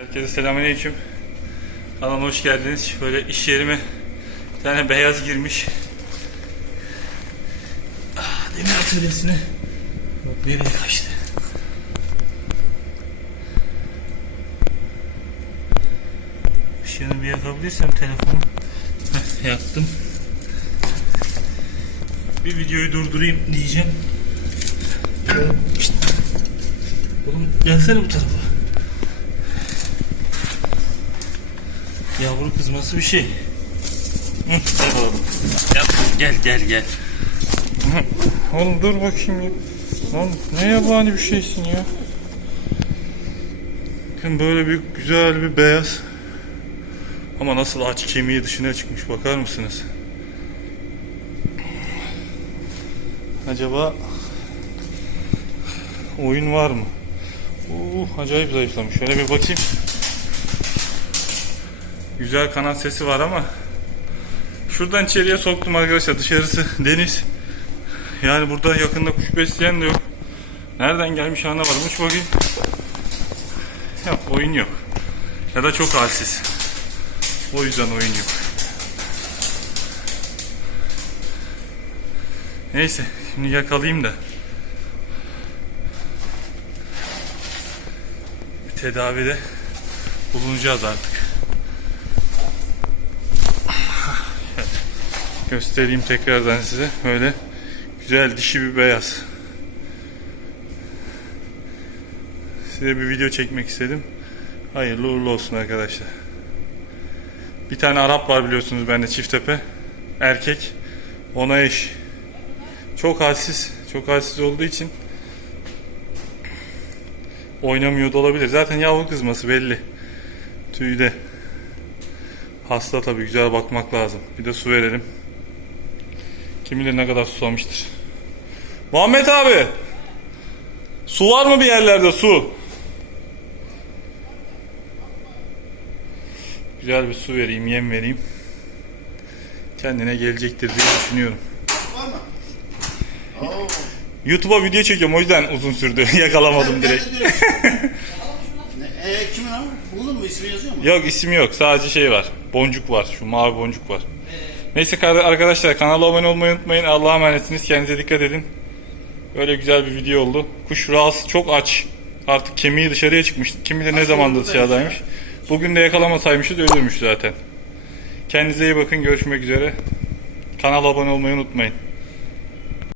Herkese selamünaleyküm. Kanalıma hoş geldiniz. Böyle iş yerime bir tane beyaz girmiş. Ah, demir atölyesine. Bak nereye kaçtı? Işığını bir yakabilirsem telefonu. Heh, yaktım. Bir videoyu durdurayım diyeceğim. Oğlum gelsene bu tarafa. Yavru kızması bir şey. Hı, Gel oğlum. Gel gel gel. Oğlum dur bakayım ya. Oğlum ne yabani bir şeysin ya. Bakın böyle bir güzel bir beyaz. Ama nasıl aç kemiği dışına çıkmış bakar mısınız? Acaba oyun var mı? Uh, acayip zayıflamış. Şöyle bir bakayım. Güzel kanat sesi var ama şuradan içeriye soktum arkadaşlar. Dışarısı deniz. Yani burada yakında kuş besleyen de yok. Nereden gelmiş anlamadım. Uç bakayım. Yok oyun yok. Ya da çok halsiz. O yüzden oyun yok. Neyse şimdi yakalayayım da. Bir tedavide bulunacağız artık. Göstereyim tekrardan size. Böyle güzel dişi bir beyaz. Size bir video çekmek istedim. Hayırlı uğurlu olsun arkadaşlar. Bir tane Arap var biliyorsunuz bende Çiftepe. Erkek. Ona eş. Çok halsiz. Çok halsiz olduğu için oynamıyor da olabilir. Zaten yavru kızması belli. Tüyde. Hasta tabii güzel bakmak lazım. Bir de su verelim. Kim bilir ne kadar susamıştır. Muhammed abi. Su var mı bir yerlerde su? Güzel bir su vereyim, yem vereyim. Kendine gelecektir diye düşünüyorum. Var mı? Oo. YouTube'a video çekiyorum o yüzden uzun sürdü. Yakalamadım direkt. Ne, e, kimin ama? Buldun mu? İsmi yazıyor mu? Yok isim yok. Sadece şey var. Boncuk var. Şu mavi boncuk var. Neyse arkadaşlar kanala abone olmayı unutmayın. Allah'a emanetsiniz. Kendinize dikkat edin. Böyle güzel bir video oldu. Kuş rahatsız çok aç. Artık kemiği dışarıya çıkmış. Kim bilir ne zamandır dışarıdaymış. Bugün de yakalamasaymışız ölürmüş zaten. Kendinize iyi bakın. Görüşmek üzere. Kanala abone olmayı unutmayın.